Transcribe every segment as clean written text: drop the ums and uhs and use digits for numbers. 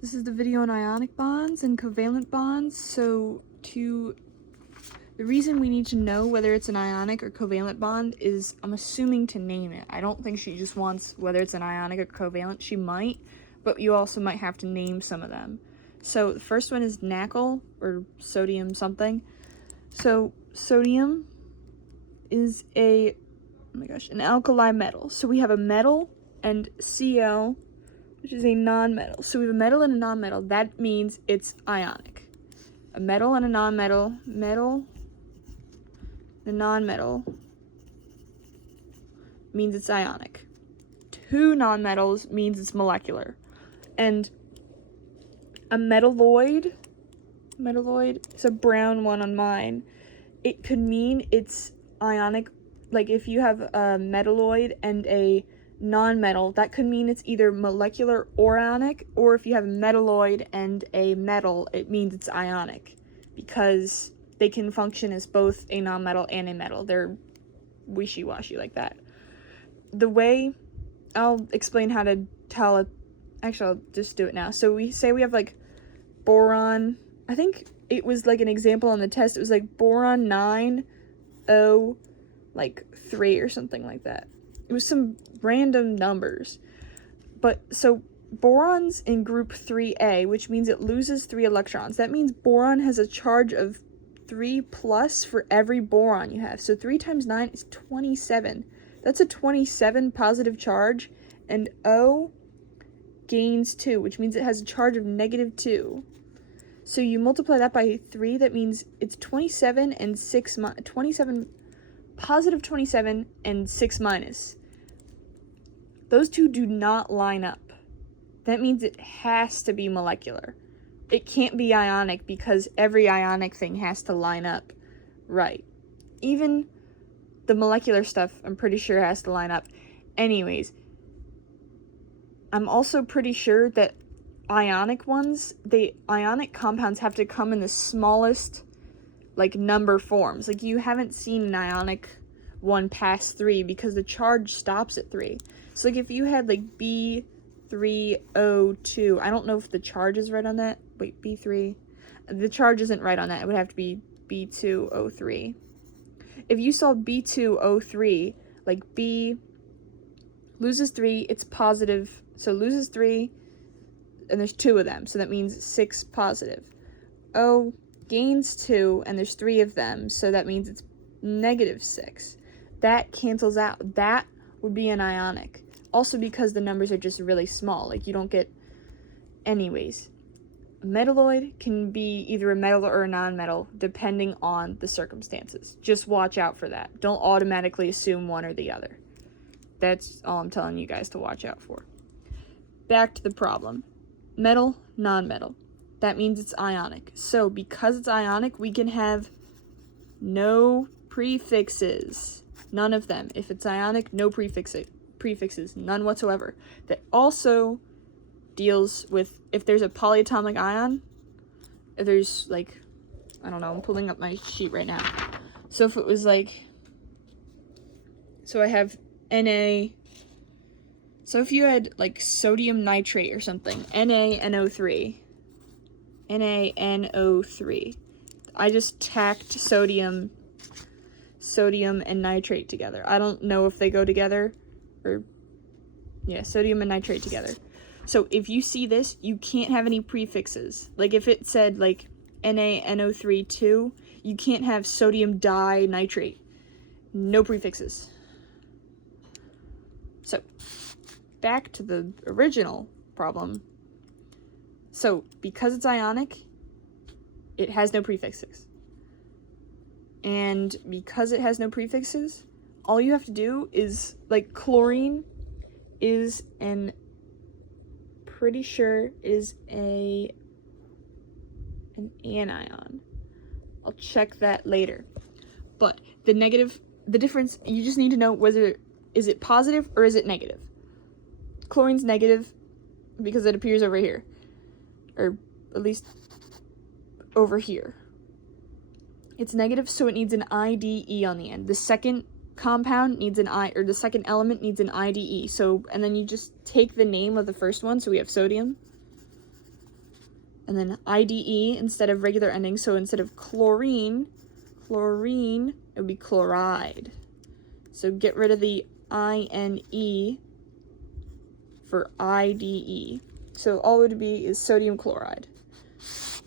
This is the video on ionic bonds and covalent bonds. So the reason we need to know whether it's an ionic or covalent bond is, I'm assuming, to name it. I don't think she just wants whether it's an ionic or covalent. She might, but you also might have to name some of them. So the first one is NaCl, or sodium something. So sodium is an alkali metal. So we have a metal and Cl, which is a non-metal. So we have a metal and a non-metal. That means it's ionic. A metal and a non-metal, metal and non-metal means it's ionic. Two non-metals means it's molecular. And a metalloid is a brown one on mine. It could mean it's ionic. Like if you have a metalloid and a non-metal, that could mean it's either molecular or ionic, or if you have a metalloid and a metal, it means it's ionic, because they can function as both a non-metal and a metal. They're wishy-washy like that. The way, I'll explain how to tell it. Actually, I'll just do it now. So we say we have like boron. I think it was like an example on the test. It was like boron 9O like 3 or something like that. It was some random numbers. But so boron's in group 3A, which means it loses 3 electrons. That means boron has a charge of 3 plus for every boron you have. So 3 times 9 is 27. That's a 27 positive charge, and O gains 2, which means it has a charge of -2. So you multiply that by 3, that means it's 27 and 6 positive 27 and 6 minus. Those two do not line up. That means it has to be molecular. It can't be ionic, because every ionic thing has to line up right. Even the molecular stuff, I'm pretty sure, has to line up. Anyways, I'm also pretty sure that ionic compounds have to come in the smallest like number forms. Like you haven't seen an ionic one past 3 because the charge stops at 3. So like if you had like B3O2, I don't know if the charge is right on that. Wait, B3. The charge isn't right on that. It would have to be B2O3. If you saw B2O3, like B loses 3, it's positive. So loses 3, and there's 2 of them. So that means 6 positive. O gains 2, and there's 3 of them. So that means it's -6. That cancels out. That would be an ionic. Also because the numbers are just really small. Like you don't get... Anyways, a metalloid can be either a metal or a non-metal depending on the circumstances. Just watch out for that. Don't automatically assume one or the other. That's all I'm telling you guys to watch out for. Back to the problem. Metal, non-metal. That means it's ionic. So because it's ionic, we can have no prefixes. None of them. If it's ionic, no prefixes. None whatsoever. That also deals with if there's a polyatomic ion. If there's like, I don't know, I'm pulling up my sheet right now. So if it was like, so I have Na. So if you had like sodium nitrate or something, NaNO3. NaNO3. I just tacked sodium and nitrate together. I don't know if they go together, or yeah, sodium and nitrate together. So if you see this, you can't have any prefixes. Like if it said like NaNO3 2, you can't have sodium dinitrate. No prefixes. So back to the original problem. So because it's ionic, it has no prefixes. And because it has no prefixes, all you have to do is, like, chlorine is pretty sure is an anion. I'll check that later. But the difference, you just need to know whether, is it positive or is it negative? Chlorine's negative because it appears over here. Or at least over here. It's negative, so it needs an IDE on the end. The second compound needs an the second element needs an IDE. So, and then you just take the name of the first one. So we have sodium. And then IDE instead of regular ending. So instead of chlorine, it would be chloride. So get rid of the INE for IDE. So all it would be is sodium chloride.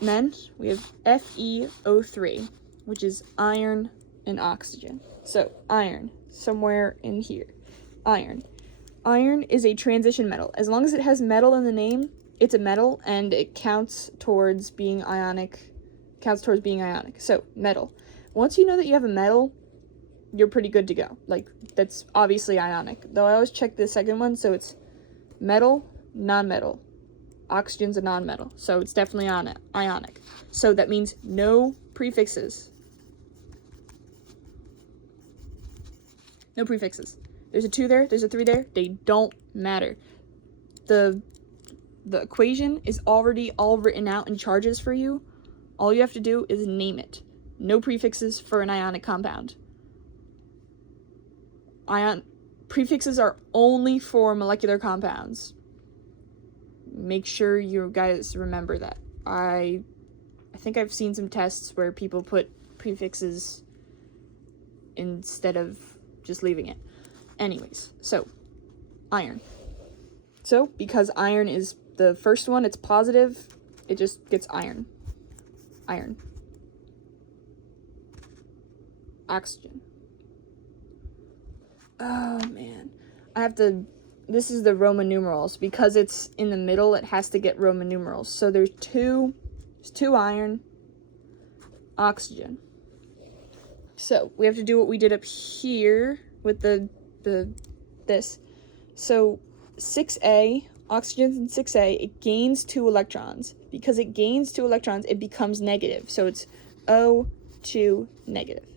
And then we have FeO3, which is iron and oxygen. So iron, somewhere in here. Iron. Iron is a transition metal. As long as it has metal in the name, it's a metal, and it counts towards being ionic. So, metal. Once you know that you have a metal, you're pretty good to go. Like, that's obviously ionic. Though I always check the second one, so it's metal, non-metal. Oxygen's a non-metal, so it's definitely ionic. So that means no prefixes. No prefixes. There's a 2 there, there's a 3 there, they don't matter. The equation is already all written out in charges for you. All you have to do is name it. No prefixes for an ionic compound. Prefixes are only for molecular compounds. Make sure you guys remember that. I think I've seen some tests where people put prefixes instead of just leaving it. Anyways, so iron. So because iron is the first one, it's positive, it just gets iron. Iron. Oxygen. Oh man. This is the Roman numerals. Because it's in the middle, it has to get Roman numerals. So there's two iron, oxygen. So we have to do what we did up here with this. So 6A, oxygen's in 6A, it gains 2 electrons. Because it gains 2 electrons, it becomes negative. So it's O2 negative.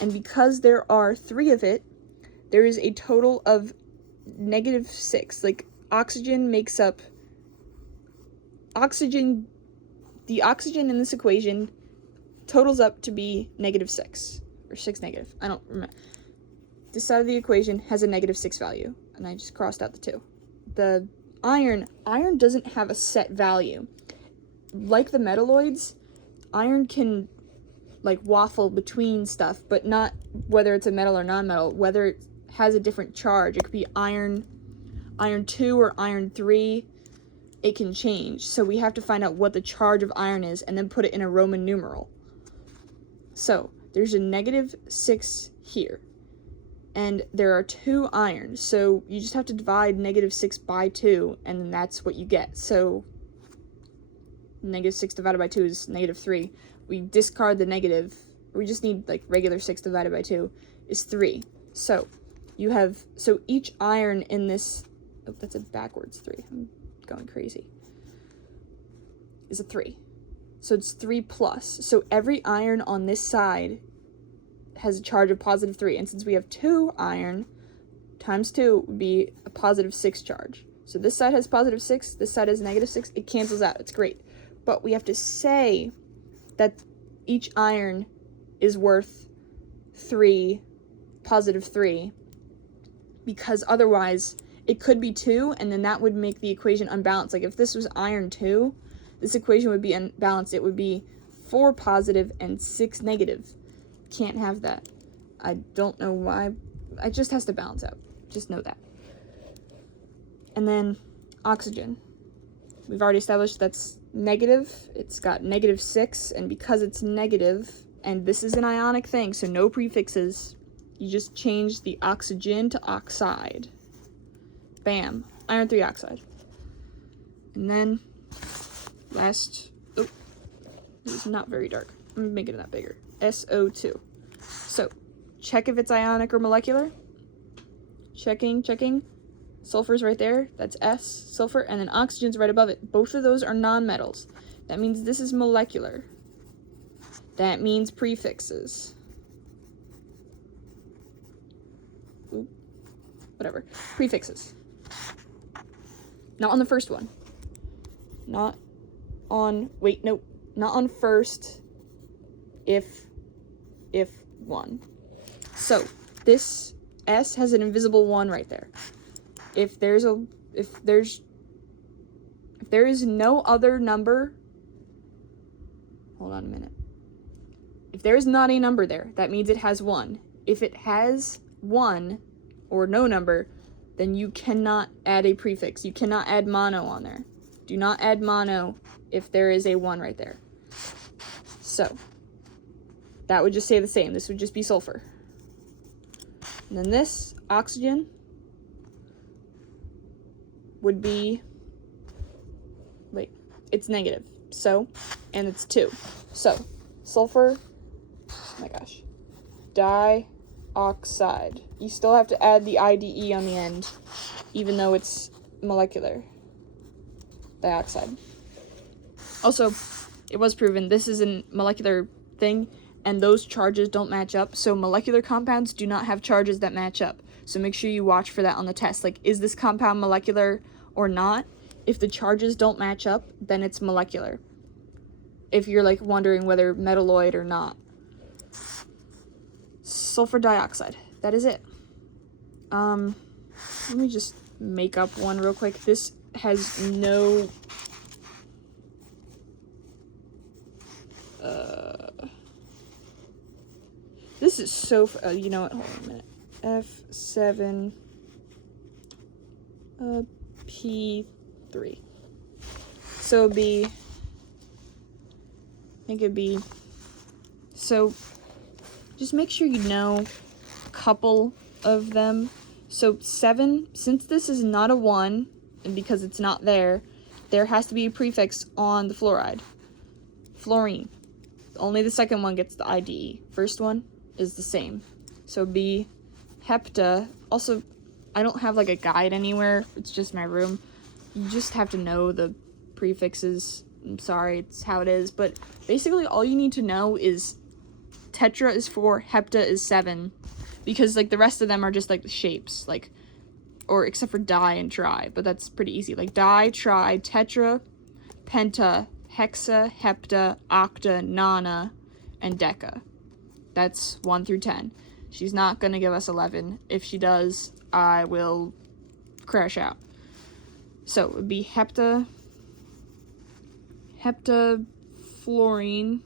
And because there are 3 of it, there is a total of -6. Like, oxygen makes up... The oxygen in this equation totals up to be -6. Or 6 negative. I don't remember. This side of the equation has a -6 value. And I just crossed out the 2. The iron doesn't have a set value. Like the metalloids, iron can, like, waffle between stuff, but not whether it's a metal or non-metal, whether it has a different charge. It could be iron 2 or iron 3. It can change. So we have to find out what the charge of iron is and then put it in a Roman numeral. So there's a -6 here. And there are 2 irons, so you just have to divide -6 by 2, and then that's what you get. So -6 divided by 2 is -3. We discard the negative. We just need, like, regular 6 divided by 2 is 3. So each iron in this, oh, that's a backwards 3. I'm going crazy. Is a 3. So it's 3 plus. So every iron on this side has a charge of +3, and since we have 2 iron, times 2 would be a +6 charge. So this side has +6, this side has -6, it cancels out, it's great. But we have to say that each iron is worth 3, +3, because otherwise it could be 2, and then that would make the equation unbalanced. Like, if this was iron 2, this equation would be unbalanced. It would be 4 positive and 6 negative. Can't have that. I don't know why. It just has to balance out. Just know that. And then oxygen. We've already established that's negative. It's got -6, and because it's negative, and this is an ionic thing, so no prefixes, you just change the oxygen to oxide. Bam. Iron 3 oxide. And then last, oh, this is not very dark. I'm making that bigger. SO2. So, check if it's ionic or molecular. Checking. Sulfur's right there. That's S, sulfur, and then oxygen's right above it. Both of those are nonmetals. That means this is molecular. That means prefixes. Oop. Whatever. Prefixes. Not on the first one. Not on first. If 1. So this S has an invisible 1 right there. If there is no other number hold on a minute. If there is not a number there, that means it has 1. If it has 1 or no number, then you cannot add a prefix. You cannot add mono on there. Do not add mono if there is a 1 right there. So, that would just stay the same. This would just be sulfur. And then this, oxygen, would be, wait, it's negative. So, and it's 2. So, sulfur, oh my gosh, dioxide. You still have to add the IDE on the end, even though it's molecular. Dioxide. Also, it was proven this is a molecular thing, and those charges don't match up. So molecular compounds do not have charges that match up. So make sure you watch for that on the test. Like, is this compound molecular or not? If the charges don't match up, then it's molecular. If you're like wondering whether metalloid or not. Sulfur dioxide. That is it. Let me just make up one real quick. This has no this is so you know what, hold on a minute. F7 P3. So it'd be, I think it'd be, so just make sure you know a couple of them. So 7, since this is not a 1, and because it's not there, there has to be a prefix on the fluoride. Fluorine. Only the second one gets the IDE. First one is the same. So B, hepta. Also, I don't have like a guide anywhere. It's just my room. You just have to know the prefixes. I'm sorry, it's how it is. But basically all you need to know is tetra is 4, hepta is 7. Because like the rest of them are just like the shapes. Like, or except for di and tri. But that's pretty easy. Like di, tri, tetra, penta, hexa, hepta, octa, nona, and deca. That's 1 through 10. She's not gonna give us 11. If she does, I will crash out. So it would be hepta, fluorine.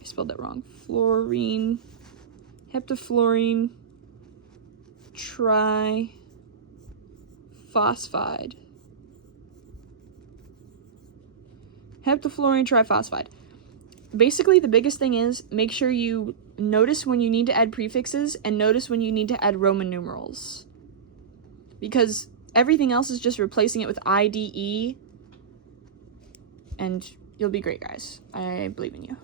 I spelled that wrong. Fluorine, heptafluorine, triphosphide. Heptafluorine triphosphide. Basically, the biggest thing is make sure you notice when you need to add prefixes and notice when you need to add Roman numerals. Because everything else is just replacing it with IDE, and you'll be great, guys. I believe in you.